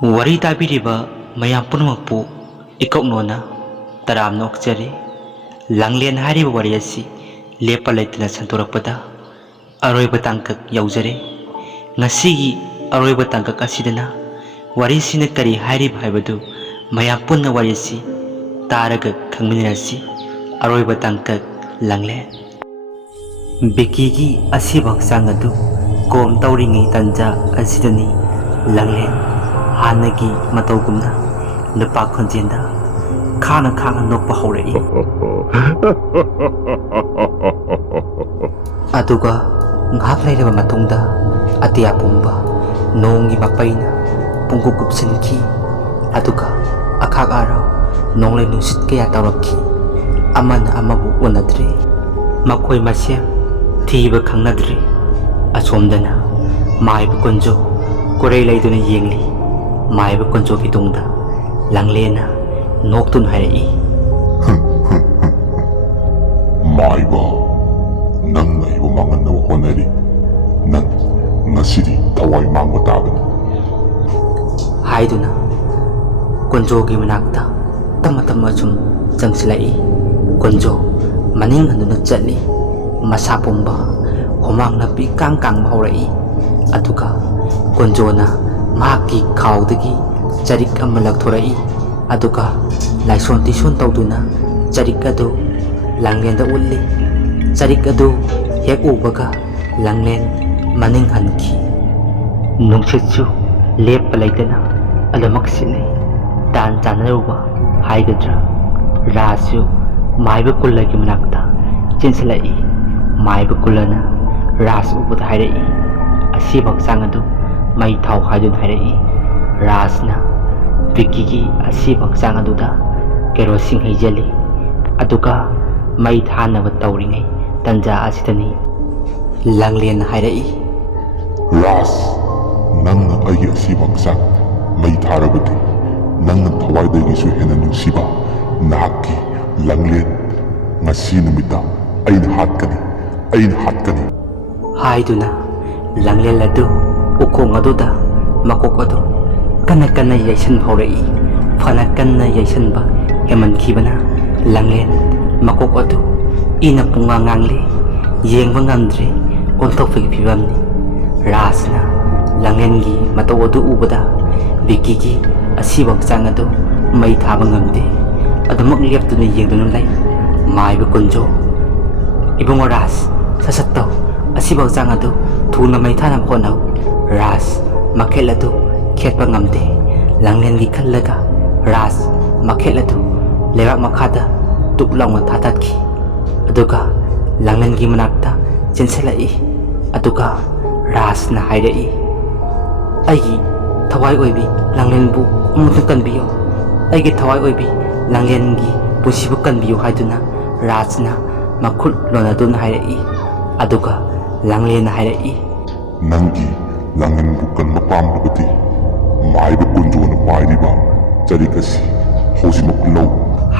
ꯋꯥꯔꯤ ꯇꯥꯕꯤꯔꯤꯕ ꯃꯌꯥꯝ ꯄꯨꯝꯅꯃꯛꯄꯨ ꯏꯀꯣꯛꯅꯣꯅ ꯇꯔꯥꯝꯅ ꯑꯣꯛꯆꯔꯤ꯫ ꯂꯥꯡꯂꯦꯟ ꯍꯥꯏꯔꯤꯕ ꯋꯥꯔꯤ ꯑꯁꯤ ꯂꯦꯞꯄ ꯂꯩꯇꯅ ꯁꯟꯇꯣꯔꯛꯄꯗ ꯑꯔꯣꯏꯕ ꯇꯥꯡꯀꯛ ꯌꯧꯖꯔꯦ꯫ ꯉꯁꯤꯒꯤ ꯑꯔꯣꯏꯕ ꯇꯥꯡꯀꯛ ꯑꯁꯤꯗꯅ ꯋꯥꯔꯤꯁꯤꯅ ꯀꯔꯤ ꯍꯥꯏꯔꯤꯕ ꯍꯥꯏꯕꯗꯨ ꯃꯌꯥꯝ ꯄꯨꯟꯅ ꯋꯥꯔꯤ ꯑꯁꯤ ꯇꯥꯔꯒ ꯈꯪꯃꯤꯟꯅꯔꯁꯤ꯫ ꯑꯔꯣꯏꯕ ꯇꯥꯡꯀꯛ ꯂꯥꯡꯂꯦꯟ꯫ ꯕꯤꯀꯤꯒꯤ ꯑꯁꯤꯕ ꯍꯛꯆꯥꯡ ꯑꯗꯨ ꯀꯣꯝ ꯇꯧꯔꯤꯉꯩ ꯇꯥꯟꯖꯥ ꯑꯁꯤꯗꯅꯤ ꯂꯥꯡꯂꯦꯟ ꯍꯥꯟꯅꯒꯤ ꯃꯇꯧꯒꯨꯝꯅ ꯅꯨꯄꯥ ꯈꯣꯟꯖꯦꯜꯗ ꯈꯥꯡꯅ ꯈꯥꯡꯅ ꯅꯣꯛꯄ ꯍꯧꯔꯛꯏ꯫ ꯑꯗꯨꯒ ꯉꯥꯏꯍꯥꯛ ꯂꯩꯔꯕ ꯃꯇꯨꯡꯗ ꯑꯇꯤꯌꯥ ꯄꯨꯝꯕ ꯅꯣꯡꯒꯤ ꯃꯄꯩꯅ ꯄꯨꯡꯀꯨꯞ ꯀꯨꯞꯁꯤꯟꯈꯤ꯫ ꯑꯗꯨꯒ ꯑꯈꯥꯛ ꯑꯔꯥꯎ ꯅꯣꯡꯂꯩ ꯅꯨꯡꯁꯤꯠ ꯀꯌꯥ ꯇꯧꯔꯛꯈꯤ꯫ ꯑꯃꯅ ꯑꯃꯕꯨ ꯎꯅꯗ꯭ꯔꯦ, ꯃꯈꯣꯏ ꯃꯁꯦꯟ ꯊꯤꯕ ꯈꯪꯅꯗ꯭ꯔꯦ꯫ ꯑꯁꯣꯝꯗꯅ ꯃꯥꯏꯕ ꯀꯨꯟꯖꯣ ꯀꯨꯔꯩ ꯂꯩꯗꯨꯅ ꯌꯦꯡꯂꯤ꯫ ꯃꯥꯏꯕ ꯀꯨꯟꯖꯣꯒꯤ ꯇꯨꯡꯗ ꯂꯥꯡꯂꯦꯟꯅ ꯅꯣꯛꯇꯨꯅ ꯍꯥꯏꯔꯛꯏ, ꯃꯥꯏꯕ, ꯅꯪꯅ ꯑꯩꯕꯨ ꯃꯥꯡꯍꯟꯅꯕ ꯍꯣꯠꯅꯔꯤ꯫ ꯅꯪ ꯉꯁꯤꯗꯤ ꯊꯋꯥꯏ ꯃꯥꯡꯕ ꯇꯥꯕꯅꯤ꯫ ꯍꯥꯏꯗꯨꯅ ꯀꯨꯟꯖꯣꯒꯤ ꯃꯅꯥꯛꯇ ꯇꯞꯅ ꯇꯞꯅ ꯁꯨꯝ ꯆꯪꯁꯤꯜꯂꯛꯏ꯫ ꯀꯨꯟꯖꯣ ꯃꯅꯤꯡ ꯍꯟꯗꯨꯅ ꯆꯠꯂꯤ꯫ ꯃꯁꯥ ꯄꯨꯝꯕ ꯍꯨꯃꯥꯡꯅ ꯄꯤꯀꯥꯡ ꯀꯥꯡꯕ ꯍꯧꯔꯛꯏ꯫ ꯑꯗꯨꯒ ꯀꯨꯟꯖꯣꯅ ꯃꯍꯥꯛꯀꯤ ꯈꯥꯎꯗꯒꯤ ꯆꯔꯤꯛ ꯑꯃ ꯂꯧꯊꯣꯔꯛꯏ꯫ ꯑꯗꯨꯒ ꯂꯥꯏꯁꯣꯟ ꯇꯤꯁꯣꯟ ꯇꯧꯗꯨꯅ ꯆꯔꯤꯛ ꯑꯗꯨ ꯂꯥꯡꯂꯦꯟꯗ ꯎꯠꯂꯤ꯫ ꯆꯔꯤꯛ ꯑꯗꯨ ꯍꯦꯛ ꯎꯕꯒ ꯂꯥꯡꯂꯦꯟ ꯃꯅꯤꯡ ꯍꯟꯈꯤ꯫ ꯅꯨꯡꯁꯤꯠꯁꯨ ꯂꯦꯞꯄ ꯂꯩꯇꯅ ꯑꯗꯨꯃꯛ ꯁꯤꯠꯂꯤ꯫ ꯇꯥꯟ ꯆꯥꯟꯅꯔꯨꯕ ꯍꯥꯏꯒꯗ꯭ꯔꯥ, ꯔꯥꯖꯁꯨ ꯃꯥꯏꯕ ꯀꯨꯜꯂꯒꯤ ꯃꯅꯥꯛꯇ ꯆꯦꯟꯁꯤꯜꯂꯛꯏ꯫ ꯃꯥꯏꯕ ꯀꯨꯜꯂꯅ ꯔꯥꯖ ꯎꯕꯗ ꯍꯥꯏꯔꯛꯏ, ꯑꯁꯤꯕ ꯍꯛꯆꯥꯡ ꯑꯗꯨ ꯃꯩ ꯊꯥꯎ ꯍꯥꯏꯗꯨꯅ ꯍꯥꯏꯔꯛꯏ꯫ ꯔꯥꯖꯅ ꯕꯤꯀꯤꯒꯤ ꯑꯁꯤꯕ ꯍꯛꯆꯥꯡ ꯑꯗꯨꯗ ꯀꯦꯔꯣꯁꯤꯟ ꯍꯩꯖꯤꯜꯂꯤ꯫ ꯑꯗꯨꯒ ꯃꯩ ꯊꯥꯅꯕ ꯇꯧꯔꯤꯉꯩ ꯇꯥꯟꯖꯥ ꯑꯁꯤꯗꯅꯤ ꯂꯥꯡꯂꯦꯟꯅ ꯍꯥꯏꯔꯛꯏ, ꯔꯥꯖ, ꯅꯪꯅ ꯑꯩꯒꯤ ꯑꯁꯤꯕ ꯍꯛꯆꯥꯡ ꯃꯩ ꯊꯥꯔꯕꯗꯤ ꯅꯪꯅ ꯊꯋꯥꯏꯗꯒꯤꯁꯨ ꯍꯦꯟꯅ ꯅꯨꯡꯁꯤꯕ ꯅꯍꯥꯛꯀꯤ ꯂꯥꯡꯂꯦꯟ ꯉꯁꯤ ꯅꯨꯃꯤꯠꯇ ꯑꯩꯅ ꯍꯥꯠꯀꯅꯤ ꯍꯥꯏꯗꯨꯅ ꯂꯥꯡꯂꯦꯟ ꯑꯗꯨ ꯎꯈꯣꯡ ꯑꯗꯨꯗ ꯃꯀꯣꯛ ꯑꯗꯨ ꯀꯟꯅ ꯀꯟꯅ ꯌꯩꯁꯟꯕ ꯍꯧꯔꯛꯏ꯫ ꯐꯅ ꯀꯟꯅ ꯌꯩꯁꯟꯕ ꯍꯦꯟꯃꯟꯈꯤꯕꯅ ꯂꯥꯡꯂꯦꯟ ꯃꯀꯣꯛ ꯑꯗꯨ ꯏꯅ ꯄꯨꯡꯉꯥꯡ ꯉꯥꯡꯂꯤ꯫ ꯌꯦꯡꯕ ꯉꯝꯗ꯭ꯔꯦ, ꯑꯣꯟꯊꯣꯛꯄꯒꯤ ꯐꯤꯕꯝꯅꯤ꯫ ꯔꯥꯖꯅ ꯂꯥꯡꯂꯦꯟꯒꯤ ꯃꯇꯧ ꯑꯗꯨ ꯎꯕꯗ ꯕꯤꯀꯤꯒꯤ ꯑꯁꯤꯕ ꯍꯛꯆꯥꯡ ꯑꯗꯨ ꯃꯩ ꯊꯥꯕ ꯉꯝꯗꯦ꯫ ꯑꯗꯨꯃꯛ ꯂꯦꯞꯇꯨꯅ ꯌꯦꯡꯗꯨꯅ ꯂꯩ꯫ ꯃꯥꯏꯕ ꯀꯨꯟꯖꯣ, ꯏꯕꯨꯡꯉꯣ ꯔꯥꯖ, ꯁꯠ ꯇꯧ, ꯑꯁꯤꯕ ꯍꯛꯆꯥꯡ ꯑꯗꯨ ꯊꯨꯅ ꯃꯩ ꯊꯥꯅꯕ ꯍꯣꯠꯅꯧ꯫ ꯔꯥꯖ ꯃꯈꯦꯠ ꯑꯗꯨ ꯈꯦꯠꯄ ꯉꯝꯗꯦ꯫ ꯂꯥꯡꯂꯦꯟꯒꯤ ꯈꯜꯂꯒ ꯔꯥꯖ ꯃꯈꯦꯠ ꯑꯗු ꯂꯩꯕꯥꯛ ꯃꯈꯥꯗ ꯇꯨꯞ ꯂꯥꯎꯅ ꯊꯥꯗꯠꯈꯤ꯫ ꯑꯗꯨꯒ ꯂꯥꯡꯂꯦꯟꯒꯤ ꯃꯅꯥꯛꯇ ꯆꯦꯟꯁꯤꯜꯂꯛꯏ꯫ ꯑꯗꯨꯒ ꯔꯥꯖꯅ ꯍꯥꯏꯔꯛꯏ, ꯑꯩꯒꯤ ꯊꯋꯥꯏ ꯑꯣꯏꯕꯤ ꯂꯥꯡꯂꯦꯟꯕꯨ ꯑꯃꯨꯛꯇꯪ ꯀꯟꯕꯤꯌꯨ, ꯑꯩꯒꯤ ꯊꯋꯥꯏ ꯑꯣꯏꯕꯤ ꯂꯥꯡꯂꯦꯟꯒꯤ ꯄꯨꯟꯁꯤꯕꯨ ꯀꯟꯕꯤꯌꯨ ꯍꯥꯏꯗꯨꯅ ꯔꯥꯖꯅ ꯃꯈꯨꯠ ꯂꯣꯟꯅꯗꯨꯅ ꯍꯥꯏꯔꯛꯏ꯫ ꯑꯗꯨꯒ ꯂꯥꯡꯂꯦꯟꯅ ꯍꯥꯏꯔꯛꯏ, ꯅꯪꯒꯤ ꯂꯥꯡꯂꯦꯟꯕꯨ ꯀꯟꯕ ꯄꯥꯝꯂꯕꯗꯤ ꯃꯥꯏꯕ ꯀꯨꯟꯖꯣꯅ ꯄꯥꯏꯔꯤꯕ ꯆꯔꯤꯛ ꯑꯁꯤ ꯍꯧꯖꯤꯛꯃꯛ ꯂꯧ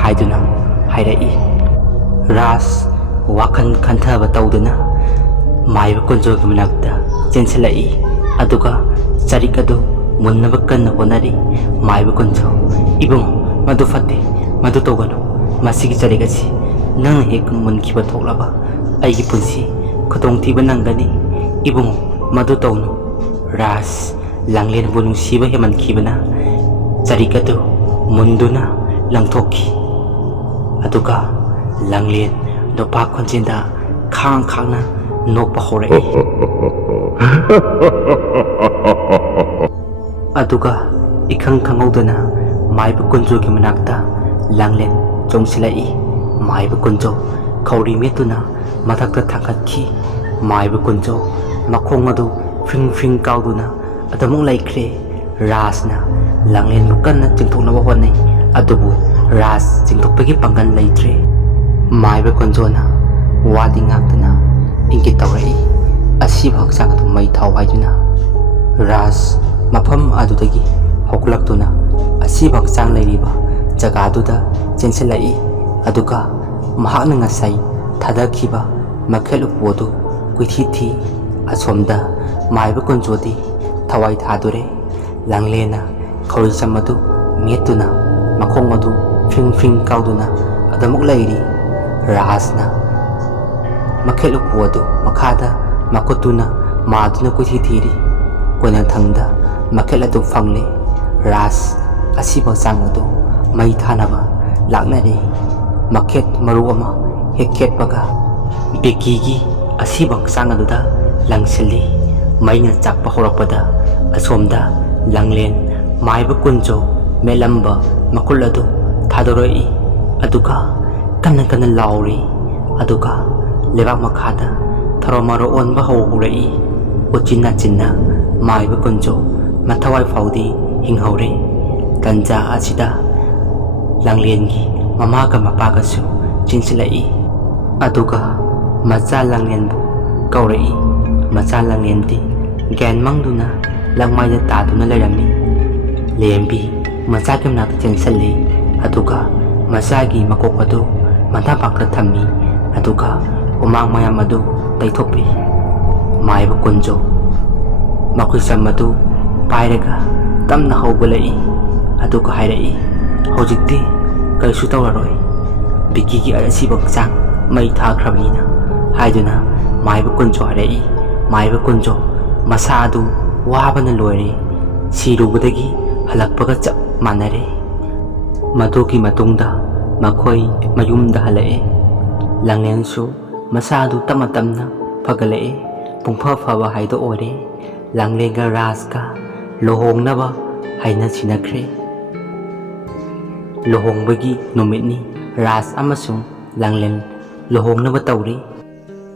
ꯍꯥꯏꯗꯨꯅ ꯍꯥꯏꯔꯛꯏ꯫ ꯔꯥꯖ ꯋꯥꯈꯜ ꯈꯟꯊꯕ ꯇꯧꯗꯨꯅ ꯃꯥꯏꯕ ꯀꯨꯟꯖꯣꯒꯤ ꯃꯅꯥꯛꯇ ꯆꯦꯟꯁꯤꯜꯂꯛꯏ꯫ ꯑꯗꯨꯒ ꯆꯔꯤꯛ ꯑꯗꯨ ꯃꯨꯟꯅꯕ ꯀꯟꯅ ꯍꯣꯠꯅꯔꯤ꯫ ꯃꯥꯏꯕ ꯀꯨꯟꯖꯣ, ꯏꯕꯨꯡꯉꯣ, ꯃꯗꯨ ꯐꯠꯇꯦ, ꯃꯗꯨ ꯇꯧꯒꯅꯨ꯫ ꯃꯁꯤꯒꯤ ꯆꯔꯤꯛ ꯑꯁꯤ ꯅꯪꯅ ꯍꯦꯛ ꯃꯨꯟꯈꯤꯕ ꯊꯣꯛꯂꯕ ꯑꯩꯒꯤ ꯄꯨꯟꯁꯤ ꯈꯨꯗꯣꯡꯊꯤꯕ ꯅꯪꯒꯅꯤ꯫ ꯏꯕꯨꯡꯉꯣ, ꯃꯗꯨ ꯇꯧꯅꯨ꯫ ꯔꯥꯖ ꯂꯥꯡꯂꯦꯟꯕꯨ ꯅꯨꯡꯁꯤꯕ ꯍꯦꯟꯃꯟꯈꯤꯕꯅ ꯆꯔꯤꯛ ꯑꯗꯨ ꯃꯨꯟꯗꯨꯅ ꯂꯪꯊꯣꯛꯈꯤ꯫ ꯑꯗꯨꯒ ꯂꯥꯡꯂꯦꯟ ꯅꯨꯄꯥ ꯈꯣꯟꯖꯦꯜꯗ ꯈꯥꯡ ꯈꯥꯡꯅ ꯅꯣꯛꯄ ꯍꯧꯔꯛꯏ꯫ ꯑꯗꯨꯒ ꯏꯈꯪ ꯈꯪꯍꯧꯗꯅ ꯃꯥꯏꯕ ꯀꯨꯟꯖꯣꯒꯤ ꯃꯅꯥꯛꯇ ꯂꯥꯡꯂꯦꯟ ꯆꯣꯡꯁꯤꯜꯂꯛꯏ꯫ ꯃꯥꯏꯕ ꯀꯨꯟꯖꯣ ꯈꯧꯔꯤ ꯃꯦꯠꯇꯨꯅ ꯃꯊꯛꯇ ꯊꯥꯡꯒꯠꯈꯤ꯫ ꯃꯥꯏꯕ ꯀꯨꯟꯖꯣ ꯃꯈꯣꯡ ꯑꯗꯨ ꯐ꯭ꯔꯤꯡ ꯐ꯭ꯔꯤꯡ ꯀꯥꯎꯗꯨꯅ ꯑꯗꯨꯃꯛ ꯂꯩꯈ꯭ꯔꯦ꯫ ꯔꯥꯖꯅ ꯂꯥꯡꯂꯦꯟꯕꯨ ꯀꯟꯅ ꯆꯤꯡꯊꯣꯛꯅꯕ ꯍꯣꯠꯅꯩ꯫ ꯑꯗꯨꯕꯨ ꯔꯥꯖ ꯆꯤꯡꯊꯣꯛꯄꯒꯤ ꯄꯥꯡꯒꯜ ꯂꯩꯇ꯭ꯔꯦ꯫ ꯃꯥꯏꯕ ꯀꯨꯟꯖꯣꯅ ꯋꯥꯗꯤ ꯉꯥꯛꯇꯅ ꯏꯪꯒꯤꯠ ꯇꯧꯔꯛꯏ, ꯑꯁꯤꯕ ꯍꯛꯆꯥꯡ ꯑꯗꯨ ꯃꯩ ꯊꯥꯎ ꯍꯥꯏꯗꯨꯅ꯫ ꯔꯥꯖ ꯃꯐꯝ ꯑꯗꯨꯗꯒꯤ ꯍꯧꯒꯠꯂꯛꯇꯨꯅ ꯑꯁꯤꯕ ꯍꯛꯆꯥꯡ ꯂꯩꯔꯤꯕ ꯖꯒꯥꯗꯨꯗ ꯆꯦꯟꯁꯤꯜꯂꯛꯏ꯫ ꯑꯗꯨꯒ ꯃꯍꯥꯛꯅ ꯉꯁꯥꯏ ꯊꯥꯗꯈꯤꯕ ꯃꯈꯦꯠ ꯎꯄꯨ ꯑꯗꯨ ꯀꯣꯏꯊꯤ ꯊꯤ꯫ ꯑꯁꯣꯝꯗ ꯃꯥꯏꯕ ꯀꯨꯟꯖꯣꯗꯤ ꯊꯋꯥꯏ ꯊꯥꯗꯣꯔꯦ꯫ ꯂꯥꯡꯂꯦꯟꯅ ꯈꯧꯔꯤꯆꯝ ꯑꯗꯨ ꯃꯦꯠꯇꯨꯅ ꯃꯈꯣꯡ ꯑꯗꯨ ꯐ꯭ꯔꯤꯡ ꯐ꯭ꯔꯤꯡ ꯀꯥꯎꯗꯨꯅ ꯑꯗꯨꯃꯛ ꯂꯩꯔꯤ꯫ ꯔꯥꯖꯅ ꯃꯈꯦꯠ ꯎꯄꯨ ꯑꯗꯨ ꯃꯈꯥꯗ ꯃꯈꯨꯠꯇꯨꯅ ꯃꯥꯗꯨꯅ ꯀꯣꯏꯊꯤ ꯊꯤꯔꯤ꯫ ꯀꯣꯟꯅꯊꯪꯗ ꯃꯈꯦꯠ ꯑꯗꯨ ꯐꯪꯂꯦ꯫ ꯔꯥꯖ ꯑꯁꯤꯕ ꯆꯥꯡ ꯑꯗꯨ ꯃꯩ ꯊꯥꯅꯕ ꯂꯥꯛꯅꯔꯦ꯫ ꯃꯈꯦꯠ ꯃꯔꯨ ꯑꯃ ꯍꯦꯛ ꯈꯦꯠꯄꯒ ꯕꯤꯛꯀꯤꯒꯤ ꯑꯁꯤꯕ ꯍꯛꯆꯥꯡ ꯑꯗꯨꯗ ꯂꯪꯁꯤꯜꯂꯤ꯫ ꯃꯩꯅ ꯆꯥꯛꯄ ꯍꯧꯔꯛꯄꯗ ꯑꯁꯣꯝꯗ ꯂꯥꯡꯂꯦꯟ ꯃꯥꯏꯕ ꯀꯨꯟꯖꯣ ꯃꯦꯠꯂꯝꯕ ꯃꯈꯨꯜ ꯑꯗꯨ ꯊꯥꯗꯣꯔꯛꯏ ꯑꯗꯨꯒ ꯀꯟꯅ ꯀꯟꯅ ꯂꯥꯎꯔꯤ꯫ ꯑꯗꯨꯒ ꯂꯩꯕꯥꯛ ꯃꯈꯥꯗ ꯊꯔꯣ ꯃꯔꯣ ꯑꯣꯟꯕ ꯍꯧꯔꯛꯏ꯫ ꯎꯆꯤꯟ ꯅꯥꯆꯤꯟꯅ ꯃꯥꯏꯕ ꯀꯨꯟꯖꯣ ꯃꯊꯋꯥꯏ ꯐꯥꯎꯗꯤ ꯍꯤꯡꯍꯧꯔꯦ꯫ ꯇꯟꯖꯥ ꯑꯁꯤꯗ ꯂꯥꯡꯂꯦꯟꯒꯤ ꯃꯃꯥꯒ ꯃꯄꯥꯒꯁꯨ ꯆꯦꯟꯁꯤꯜꯂꯛꯏ ꯑꯗꯨꯒ ꯃꯆꯥ ꯂꯥꯡꯂꯦꯟꯕꯨ ꯀꯧꯔꯛꯏ꯫ ꯃꯆꯥ ꯂꯥꯡꯂꯦꯟꯗꯤ ꯒ꯭ꯌꯥꯟ ꯃꯥꯡꯗꯨꯅ ꯂꯪꯃꯥꯏꯗ ꯇꯥꯗꯨꯅ ꯂꯩꯔꯝꯃꯤ꯫ ꯂꯦꯝꯕꯤ ꯃꯆꯥꯒꯤ ꯃꯅꯥꯛꯇ ꯆꯦꯟꯁꯤꯜꯂꯤ ꯑꯗꯨꯒ ꯃꯆꯥꯒꯤ ꯃꯀꯣꯛ ꯑꯗꯨ ꯃꯅꯥꯄꯥꯛꯇ ꯊꯝꯃꯤ ꯑꯗꯨꯒ ꯍꯨꯃꯥꯡ ꯃꯌꯥꯝ ꯑꯗꯨ ꯇꯩꯊꯣꯛꯄꯤ꯫ ꯃꯥꯏꯕ ꯀꯨꯟꯖꯣ ꯃꯈꯨꯏꯆꯝ ꯑꯗꯨ ꯄꯥꯏꯔꯒ ꯇꯞꯅ ꯍꯧꯒꯠꯂꯛꯏ ꯑꯗꯨꯒ ꯍꯥꯏꯔꯛꯏ, ꯍꯧꯖꯤꯛꯇꯤ ꯀꯔꯤꯁꯨ ꯇꯧꯔꯔꯣꯏ, ꯕꯤꯛꯀꯤꯒꯤ ꯑꯁꯤꯕ ꯍꯛꯆꯥꯡ ꯃꯩ ꯊꯥꯈ꯭ꯔꯕꯅꯤꯅ ꯍꯥꯏꯗꯨꯅ ꯃꯥꯏꯕ ꯀꯨꯟꯖꯣ ꯍꯥꯏꯔꯛꯏ꯫ ꯃꯥꯏꯕ ꯀꯨꯟꯖꯣ ꯃꯁꯥ ꯑꯗꯨ ꯋꯥꯕꯅ ꯂꯣꯏꯔꯦ꯫ ꯁꯤꯔꯨꯕꯗꯒꯤ ꯍꯜꯂꯛꯄꯒ ꯆꯞ ꯃꯥꯟꯅꯔꯦ꯫ ꯃꯗꯨꯒꯤ ꯃꯇꯨꯡꯗ ꯃꯈꯣꯏ ꯃꯌꯨꯝꯗ ꯍꯜꯂꯛꯑꯦ꯫ ꯂꯥꯡꯂꯦꯟꯁꯨ ꯃꯁꯥ ꯑꯗꯨ ꯇꯞꯅ ꯇꯞꯅ ꯐꯒꯠꯂꯛꯑꯦ꯫ ꯄꯨꯡꯐ ꯐꯕ ꯍꯥꯏꯗꯣ ꯑꯣꯏꯔꯦ꯫ ꯂꯥꯡꯂꯦꯟꯒ ꯔꯥꯖꯀ ꯂꯨꯍꯣꯡꯅꯕ ꯍꯥꯏꯅ ꯁꯤꯟꯅꯈ꯭ꯔꯦ꯫ ꯂꯨꯍꯣꯡꯕꯒꯤ ꯅꯨꯃꯤꯠꯅꯤ꯫ ꯔꯥꯖ ꯑꯃꯁꯨꯡ ꯂꯥꯡꯂꯦꯟ ꯂꯨꯍꯣꯡꯅꯕ ꯇꯧꯔꯤ꯫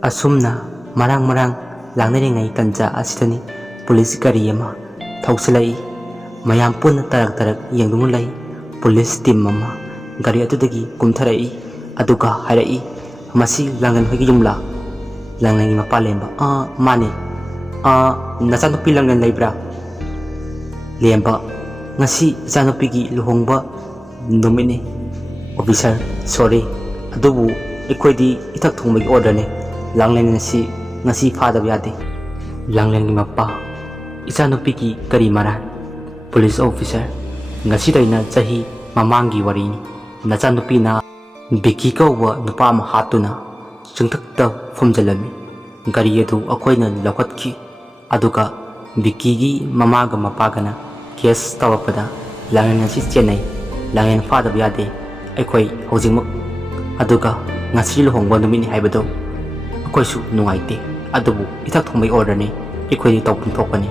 ꯑꯁꯨꯝꯅ ꯃꯔꯥꯡ ꯃꯔꯥꯡ ꯂꯥꯡꯅꯔꯤꯉꯩ ꯇꯟꯖꯥ ꯑꯁꯤꯗꯅꯤ ꯄꯨꯂꯤꯁ ꯒꯥꯔꯤ ꯑꯃ ꯊꯧꯁꯤꯜꯂꯛꯏ꯫ ꯃꯌꯥꯝ ꯄꯨꯟꯅ ꯇꯔꯛ ꯇꯔꯛ ꯌꯦꯡꯗꯨꯅ ꯂꯩ꯫ ꯄꯨꯂꯤꯁ ꯇꯤꯝ ꯑꯃ ꯒꯥꯔꯤ ꯑꯗꯨꯗꯒꯤ ꯀꯨꯝꯊꯔꯛꯏ ꯑꯗꯨꯒ ꯍꯥꯏꯔꯛꯏ, ꯃꯁꯤ ꯂꯥꯡꯂꯦꯟ ꯍꯣꯏꯒꯤ ꯌꯨꯝꯂꯥ? ꯂꯥꯡꯂꯦꯟꯒꯤ ꯃꯄꯥ ꯂꯦꯝꯕ, ꯃꯥꯅꯦ꯫ ꯅꯆꯥꯅꯨꯄꯤ ꯂꯥꯡꯂꯦꯟ ꯂꯩꯕ꯭ꯔꯥ? ꯂꯦꯝꯕ, ꯉꯁꯤ ꯏꯆꯥꯅꯨꯄꯤꯒꯤ ꯂꯨꯍꯣꯡꯕ ꯅꯨꯃꯤꯠꯅꯤ꯫ ꯑꯣꯐꯤꯁꯥꯔ, ꯁꯣꯔꯤ, ꯑꯗꯨꯕꯨ ꯑꯩꯈꯣꯏꯗꯤ ꯏꯊꯛ ꯊꯣꯡꯕꯒꯤ ꯑꯣꯔꯗꯔꯅꯤ꯫ ꯂꯥꯡꯂꯦꯟ ꯉꯁꯤ ꯐꯥꯗꯕ ꯌꯥꯗꯦ꯫ ꯂꯥꯡꯂꯦꯟꯒꯤ ꯃꯄꯥ, ꯏꯆꯥꯅꯨꯄꯤꯒꯤ ꯀꯔꯤ ꯃꯔꯥꯟ? ꯄꯨꯂꯤꯁ ꯑꯣꯐꯤꯁꯥꯔ, ꯉꯁꯤꯗꯩꯅ ꯆꯍꯤ ꯃꯃꯥꯡꯒꯤ ꯋꯥꯔꯤꯅꯤ꯫ ꯅꯆꯥꯅꯨꯄꯤꯅ ꯕꯤꯛꯀꯤ ꯀꯧꯕ ꯅꯨꯄꯥ ꯑꯃ ꯍꯥꯠꯇꯨꯅ ꯆꯤꯡꯊꯛꯇ ꯐꯨꯝꯖꯤꯜꯂꯝꯃꯤ꯫ ꯒꯥꯔꯤ ꯑꯗꯨ ꯑꯩꯈꯣꯏꯅ ꯂꯧꯈꯠꯈꯤ ꯑꯗꯨꯒ ꯕꯤꯛꯀꯤꯒꯤ ꯃꯃꯥꯒ ꯃꯄꯥꯒꯅ ꯀꯦꯁ ꯇꯧꯔꯛꯄꯗ ꯂꯥꯡꯂꯦꯟ ꯑꯁꯤ ꯆꯦꯟꯅꯩ꯫ ꯂꯥꯡꯂꯦꯟ ꯐꯥꯗꯕ ꯌꯥꯗꯦ ꯑꯩꯈꯣꯏ ꯍꯧꯖꯤꯛꯃꯛ꯫ ꯑꯗꯨꯒ ꯉꯁꯤ ꯂꯨꯍꯣꯡꯕ ꯅꯨꯃꯤꯠꯅꯤ ꯍꯥꯏꯕꯗꯣ ꯑꯩꯈꯣꯏꯁꯨ ꯅꯨꯡꯉꯥꯏꯇꯦ, ꯑꯗꯨꯕꯨ ꯏꯊꯛ ꯊꯣꯡꯕꯒꯤ ꯑꯣꯔꯗꯔꯅꯤ, ꯑꯩꯈꯣꯏꯗꯤ ꯇꯧꯐꯝ ꯊꯣꯛꯄꯅꯤ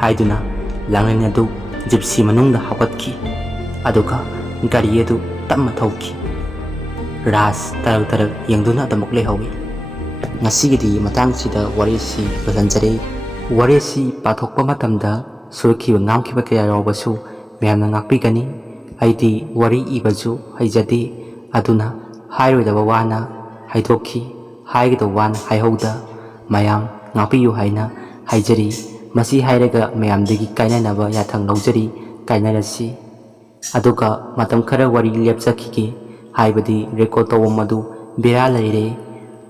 ꯍꯥꯏꯗꯨꯅ ꯂꯥꯡꯂꯦꯟ ꯑꯗꯨ ꯖꯤꯞꯁꯤ ꯃꯅꯨꯡꯗ ꯍꯥꯞꯀꯠꯈꯤ ꯑꯗꯨꯒ ꯒꯥꯔꯤ ꯑꯗꯨ ꯇꯞꯅ ꯊꯧꯈꯤ꯫ ꯔꯥꯖ ꯇꯔꯛ ꯇꯔꯛ ꯌꯦꯡꯗꯨꯅ ꯑꯗꯨꯃꯛ ꯂꯩꯍꯧꯏ꯫ ꯉꯁꯤꯒꯤꯗꯤ ꯃꯇꯥꯡꯁꯤꯗ ꯋꯥꯔꯤꯁꯤ ꯂꯣꯏꯁꯤꯟꯖꯔꯦ꯫ ꯋꯥꯔꯤꯁꯤ ꯄꯥꯊꯣꯛꯄ ꯃꯇꯝꯗ ꯁꯣꯏꯈꯤꯕ ꯉꯥꯝꯈꯤꯕ ꯀꯌꯥ ꯌꯥꯎꯕꯁꯨ ꯃꯌꯥꯝꯅ ꯉꯥꯛꯄꯤꯒꯅꯤ꯫ ꯑꯩꯗꯤ ꯋꯥꯔꯤ ꯏꯕꯁꯨ ꯍꯩꯖꯗꯦ, ꯑꯗꯨꯅ ꯍꯥꯏꯔꯣꯏꯗꯕ ꯋꯥꯅ ꯍꯥꯏꯗꯣꯛꯈꯤ, ꯍꯥꯏꯒꯗꯕ ꯋꯥꯅ ꯍꯥꯏꯍꯧꯗ, ꯃꯌꯥꯝ ꯉꯥꯛꯄꯤꯌꯨ ꯍꯥꯏꯅ ꯍꯥꯏꯖꯔꯤ꯫ ꯃꯁꯤ ꯍꯥꯏꯔꯒ ꯃꯌꯥꯝꯗꯒꯤ ꯀꯥꯏꯅꯅꯕ ꯌꯥꯊꯪ ꯂꯧꯖꯔꯤ, ꯀꯥꯏꯅꯔꯁꯤ꯫ ꯑꯗꯨꯒ ꯃꯇꯝ ꯈꯔ ꯋꯥꯔꯤ ꯂꯦꯞꯆꯈꯤꯒꯦ, ꯍꯥꯏꯕꯗꯤ ꯔꯦꯀꯣꯔꯗ ꯇꯧꯕ ꯃꯗꯨ ꯕꯦꯔꯥ ꯂꯩꯔꯦ꯫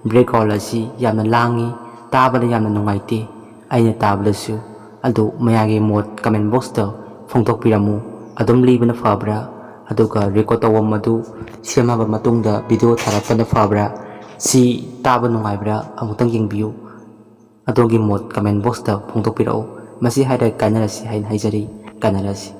ꯕꯦꯛꯒ꯭ꯔꯥꯎꯟ ꯑꯁꯤ ꯌꯥꯝꯅ ꯂꯥꯡꯏ, ꯇꯥꯕꯗ ꯌꯥꯝꯅ ꯅꯨꯡꯉꯥꯏꯇꯦ ꯑꯩꯅ ꯇꯥꯕꯗꯁꯨ꯫ ꯑꯗꯨ ꯃꯌꯥꯝꯒꯤ ꯃꯣꯠ ꯀꯃꯦꯟ ꯕꯣꯛꯁꯇ ꯐꯣꯡꯗꯣꯛꯄꯤꯔꯝꯃꯨ, ꯑꯗꯨꯝ ꯂꯤꯕꯅ ꯐꯕ꯭ꯔꯥ, ꯑꯗꯨꯒ ꯔꯦꯀꯣꯔꯗ ꯇꯧꯕ ꯃꯗꯨ ꯁꯦꯝꯃꯕ ꯃꯇꯨꯡꯗ ꯚꯤꯗꯤꯑꯣ ꯊꯥꯔꯛꯄꯅ ꯐꯕ꯭ꯔꯥ, ꯁꯤ ꯇꯥꯕ ꯅꯨꯡꯉꯥꯏꯕ꯭ꯔꯥ ꯑꯃꯨꯛꯇꯪ ꯌꯦꯡꯕꯤꯌꯨ꯫ ꯑꯗꯣꯝꯒꯤ ꯃꯣꯠ ꯀꯃꯦꯟ ꯕꯣꯛꯁꯇ ꯐꯣꯡꯗꯣꯛꯄꯤꯔꯛꯎ꯫ ꯃꯁꯤ ꯍꯥꯏꯔꯒ ꯀꯥꯏꯅꯔꯁꯤ ꯍꯥꯏꯅ ꯍꯥꯏꯖꯔꯤ, ꯀꯥꯏꯅꯔꯁꯤ꯫